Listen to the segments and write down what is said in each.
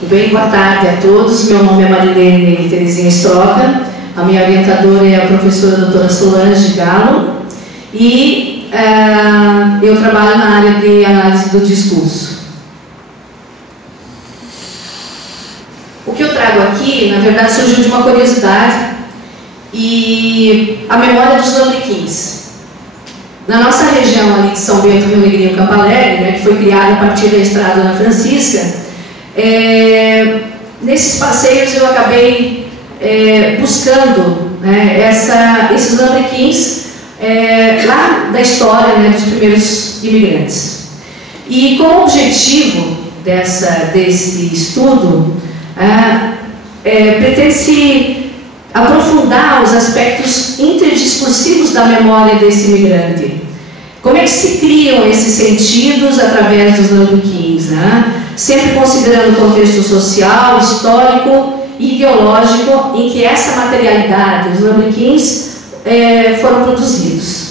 Tudo bem? Boa tarde a todos. Meu nome é Marilene Terezinha Stroca. A minha orientadora é a professora doutora Solange Galo. E eu trabalho na área de análise do discurso. O que eu trago aqui, na verdade, surgiu de uma curiosidade e a memória dos lambriquins. Na nossa região ali de São Bento, Rio Negrinho, Campo Alegre, né, que foi criada a partir da Estrada Ana Francisca, nesses passeios eu acabei buscando, né, esses lambriquins lá da história, né, dos primeiros imigrantes. E como objetivo desse estudo, pretende-se aprofundar os aspectos interdiscursivos da memória desse imigrante. Como é que se criam esses sentidos através dos lambriquins, né? Sempre considerando o contexto social, histórico e ideológico em que essa materialidade, os lambriquins, foram produzidos.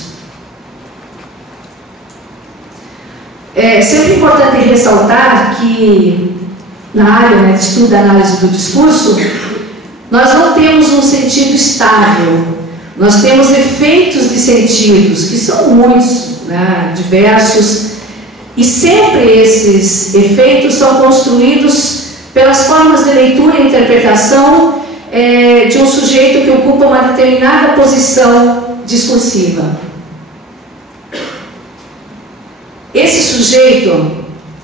É sempre importante ressaltar que na área, né, de estudo da análise do discurso, nós não temos um sentido estável, nós temos efeitos de sentidos, que são muitos, né, diversos, e sempre esses efeitos são construídos pelas formas de leitura e interpretação de um sujeito que ocupa uma determinada posição discursiva. Esse sujeito,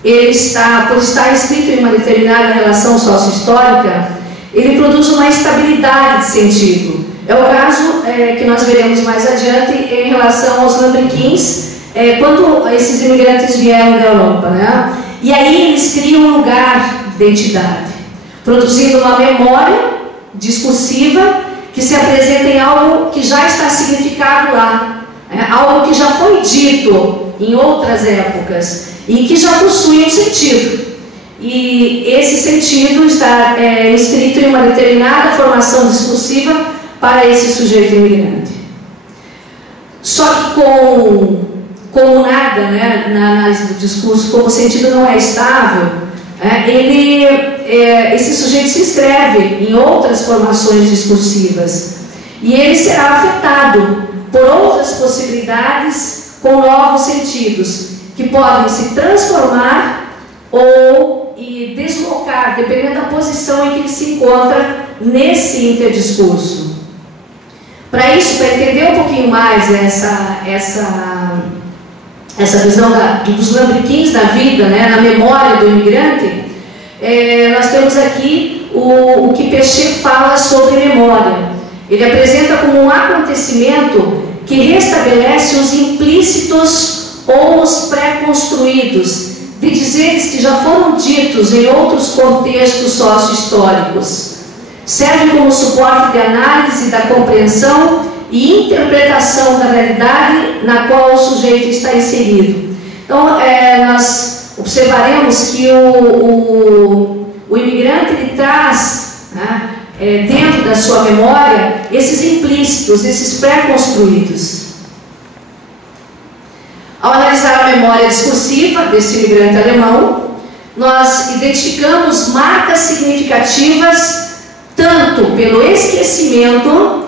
por estar inscrito em uma determinada relação sócio-histórica, ele produz uma estabilidade de sentido. É o caso que nós veremos mais adiante em relação aos lambriquins, quando esses imigrantes vieram da Europa, né? E aí eles criam um lugar de identidade, produzindo uma memória discursiva que se apresenta em algo que já está significado lá, algo que já foi dito em outras épocas e que já possui um sentido. E esse sentido está inscrito em uma determinada formação discursiva para esse sujeito imigrante. Só que como nada, né, na análise do discurso, como o sentido não é estável, esse sujeito se inscreve em outras formações discursivas e ele será afetado por outras possibilidades com novos sentidos que podem se transformar ou deslocar, dependendo da posição em que ele se encontra nesse interdiscurso. Para isso, para entender um pouquinho mais essa visão dos lambriquins na vida, né, na memória do imigrante, nós temos aqui o que Péchet fala sobre memória. Ele apresenta como um acontecimento que restabelece os implícitos ou os pré-construídos de dizeres que já foram ditos em outros contextos sócio-históricos. Serve como suporte de análise da compreensão e interpretação da realidade na qual o sujeito está inserido. Então, nós observaremos que o imigrante ele traz, né, dentro da sua memória esses implícitos, esses pré-construídos. Ao analisar a memória discursiva desse imigrante alemão, nós identificamos marcas significativas tanto pelo esquecimento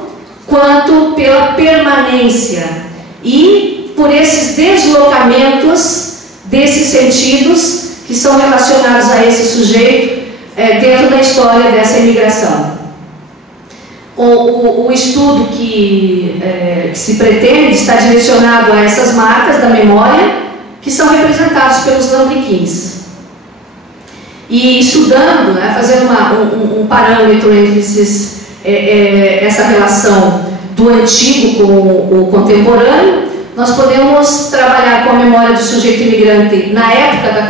quanto pela permanência e por esses deslocamentos desses sentidos que são relacionados a esse sujeito dentro da história dessa imigração. O estudo que se pretende está direcionado a essas marcas da memória que são representados pelos lambriquins. E estudando, né, fazendo um parâmetro entre essa relação do antigo com o contemporâneo, nós podemos trabalhar com a memória do sujeito imigrante na época da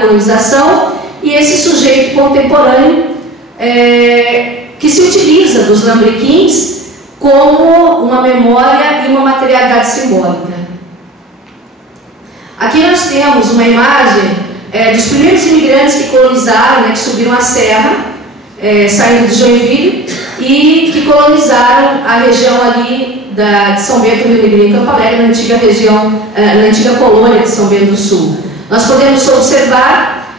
colonização e esse sujeito contemporâneo que se utiliza dos lambriquins como uma memória e uma materialidade simbólica. Aqui nós temos uma imagem dos primeiros imigrantes que colonizaram, né, que subiram a serra, saindo de Joinville, e que colonizaram a região ali de São Bento, Rio Negrinho e Campo Alegre, na antiga colônia de São Bento do Sul. Nós podemos observar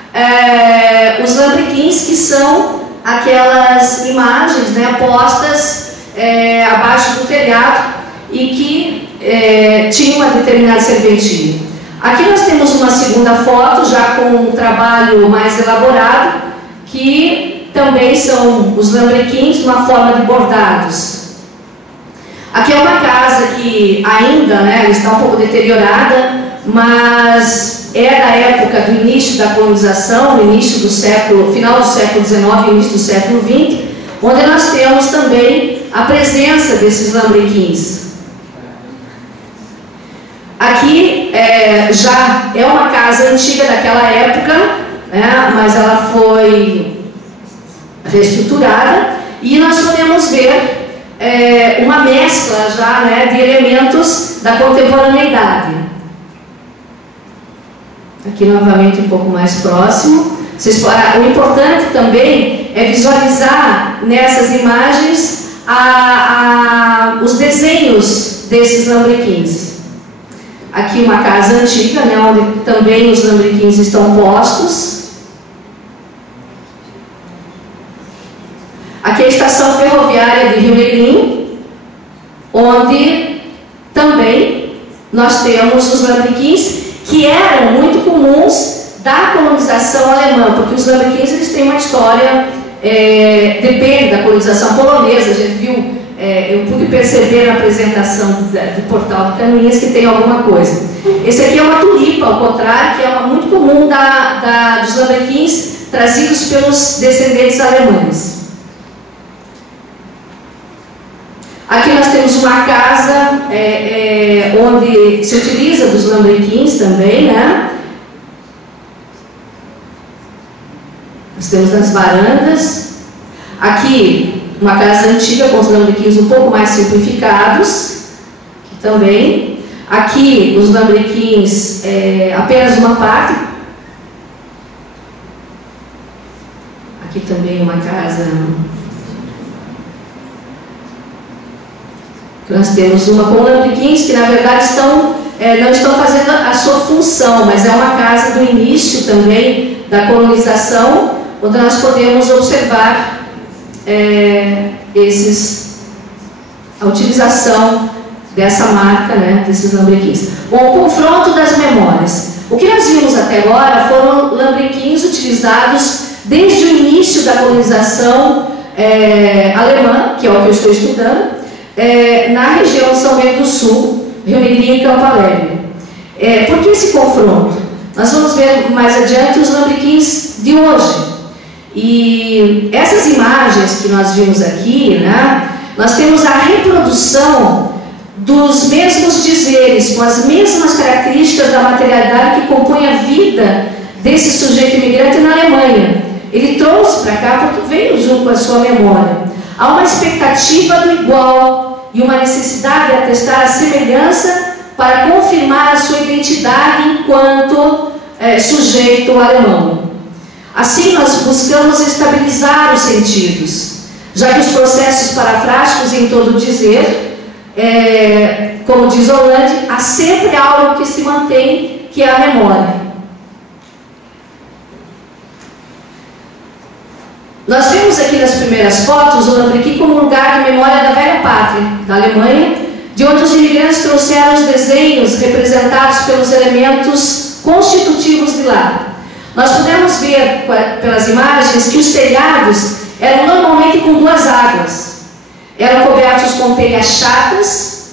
os lambrequins, que são aquelas imagens, né, postas abaixo do telhado e que tinham uma determinada serventia. Aqui nós temos uma segunda foto, já com um trabalho mais elaborado, que também são os lambrequins, uma forma de bordados. Aqui é uma casa que ainda, né, está um pouco deteriorada, mas é da época do início da colonização, início do século, final do século XIX, início do século XX, onde nós temos também a presença desses lambrequins. Aqui já é uma casa antiga daquela época, né, mas ela foi reestruturada e nós podemos ver uma mescla já, né, de elementos da contemporaneidade. Aqui novamente um pouco mais próximo. O importante também é visualizar nessas imagens os desenhos desses lambrequins. Aqui uma casa antiga, né, onde também os lambrequins estão postos. Aqui é a estação ferroviária de Rio Negrinho, onde também nós temos os lambrequins, que eram muito comuns da colonização alemã, porque os lambrequins eles têm uma história, depende da colonização polonesa. A gente viu, eu pude perceber na apresentação do portal de Canoinhas que tem alguma coisa. Esse aqui é uma tulipa, ao contrário, que é muito comum dos lambrequins trazidos pelos descendentes alemães. Aqui nós temos uma casa onde se utiliza dos lambrequins também, né? Nós temos as varandas. Aqui uma casa antiga com os lambrequins um pouco mais simplificados, aqui também. Aqui os lambrequins apenas uma parte. Aqui também uma casa. Nós temos uma com lambrequins que na verdade não estão fazendo a sua função, mas é uma casa do início também da colonização, onde nós podemos observar a utilização dessa marca, né, desses lambrequins. Bom, o confronto das memórias. O que nós vimos até agora foram lambrequins utilizados desde o início da colonização alemã, que é o que eu estou estudando, na região de São Bento do Sul, Rio Negrinho e Campo Alegre. Por que esse confronto? Nós vamos ver mais adiante os lambrequins de hoje. E essas imagens que nós vimos aqui, né, nós temos a reprodução dos mesmos dizeres, com as mesmas características da materialidade que compõe a vida desse sujeito imigrante na Alemanha. Ele trouxe para cá porque veio junto com a sua memória. Há uma expectativa do igual e uma necessidade de atestar a semelhança para confirmar a sua identidade enquanto sujeito alemão. Assim, nós buscamos estabilizar os sentidos, já que os processos parafrásticos em todo dizer, como diz Hollande, há sempre algo que se mantém, que é a memória. Nós vemos aqui nas primeiras fotos o lambrequim como lugar de memória da velha pátria, da Alemanha, de onde os imigrantes trouxeram os desenhos representados pelos elementos constitutivos de lá. Nós podemos ver pelas imagens que os telhados eram normalmente com duas águas. Eram cobertos com telhas chatas,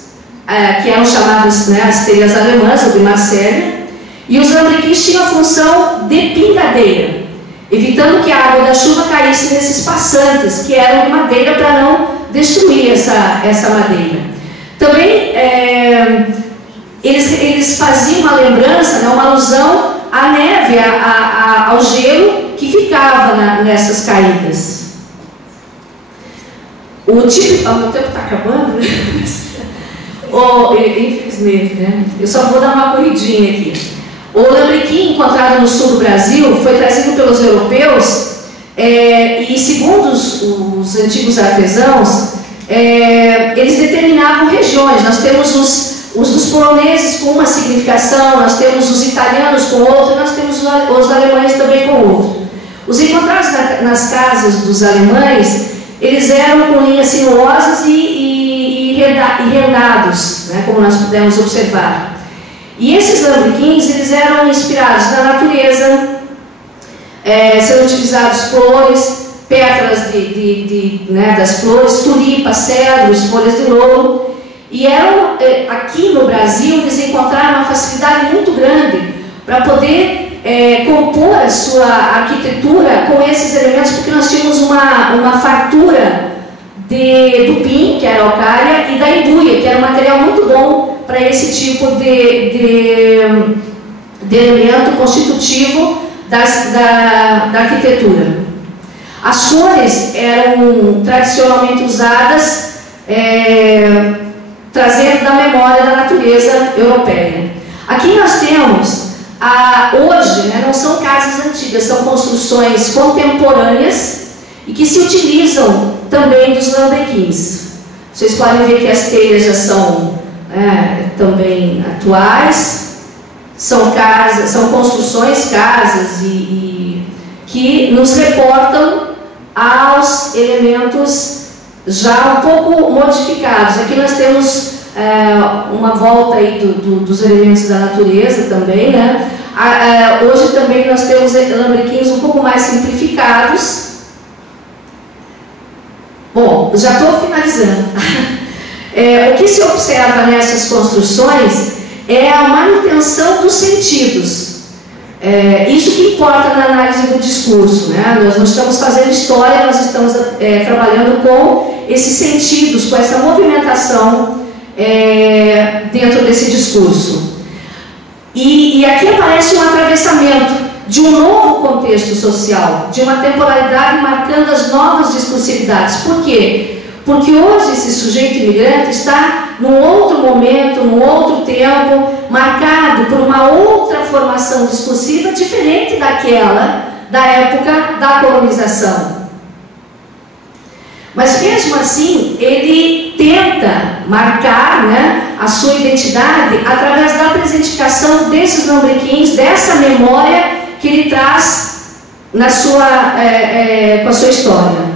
que eram chamadas, né, as telhas alemãs, ou de Marselha, e os lambrequins tinham a função de pingadeira, evitando que a água da chuva caísse nesses passantes, que eram de madeira, para não destruir essa madeira. Também eles faziam uma lembrança, né, uma alusão à neve, ao gelo que ficava nessas caídas. O meu tempo está acabando, né? Infelizmente, né? Eu só vou dar uma corridinha aqui. O lambrequim encontrado no sul do Brasil foi trazido pelos europeus e, segundo os antigos artesãos, eles determinavam regiões. Nós temos os os dos poloneses com uma significação, nós temos os italianos com outra, nós temos os alemães também com outro. Os encontrados nas casas dos alemães, eles eram com linhas sinuosas e rendados, né, como nós pudemos observar. E esses lambrequins, eles eram inspirados na natureza, sendo utilizados flores, pétalas das flores, tulipas, cedros, folhas de louro. E eram, aqui no Brasil, eles encontraram uma facilidade muito grande para poder compor a sua arquitetura com esses elementos, porque nós tínhamos uma fartura do pin, que era a alcária, e da embuia, que era um material muito bom para esse tipo de elemento constitutivo da arquitetura. As cores eram tradicionalmente usadas, trazendo da memória da natureza europeia. Aqui nós temos, hoje, né, não são casas antigas, são construções contemporâneas e que se utilizam também dos lambrequins. Vocês podem ver que as telhas já são também atuais, são construções, casas que nos reportam aos elementos já um pouco modificados. Aqui nós temos uma volta aí dos elementos da natureza também, né? Hoje também nós temos lambrequins um pouco mais simplificados. Bom, já estou finalizando. O que se observa nessas construções é a manutenção dos sentidos. Isso que importa na análise do discurso, né? Nós não estamos fazendo história, nós estamos trabalhando com esses sentidos, com essa movimentação dentro desse discurso. E aqui aparece um atravessamento de um novo contexto social, de uma temporalidade marcando as novas discursividades. Por quê? Porque hoje esse sujeito imigrante está num outro momento, num outro tempo, marcado por uma outra formação discursiva diferente daquela da época da colonização. Mas mesmo assim, ele tenta marcar, né, a sua identidade através da presentificação desses lambrequins, dessa memória que ele traz com a sua história.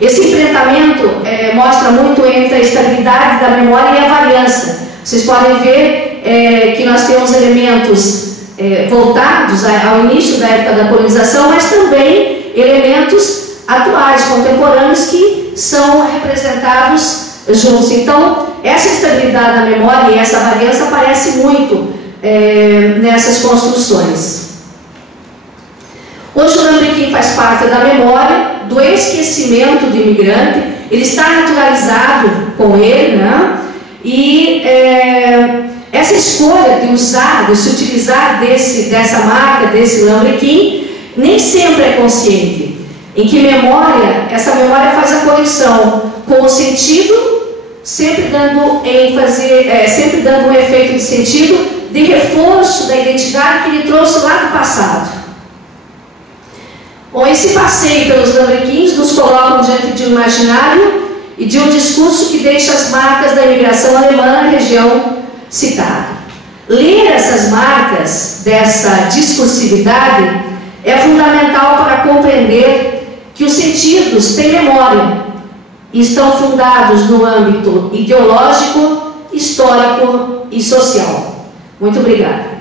Esse enfrentamento mostra muito entre a estabilidade da memória e a variância. Vocês podem ver que nós temos elementos voltados ao início da época da colonização, mas também elementos atuais, contemporâneos, que são representados juntos. Então, essa estabilidade da memória e essa variância aparece muito nessas construções. Hoje o lambrequim faz parte da memória, do esquecimento do imigrante, ele está naturalizado com ele, né? E essa escolha de usar, de se utilizar dessa marca, desse lambrequim, nem sempre é consciente. Em que memória, essa memória faz a conexão com o sentido, sempre dando ênfase, sempre dando um efeito de sentido, de reforço da identidade que ele trouxe lá do passado. Bom, esse passeio pelos lambrequins nos colocam diante de um imaginário e de um discurso que deixa as marcas da imigração alemã na região citada. Ler essas marcas dessa discursividade é fundamental para compreender que os sentidos têm memória e estão fundados no âmbito ideológico, histórico e social. Muito obrigada.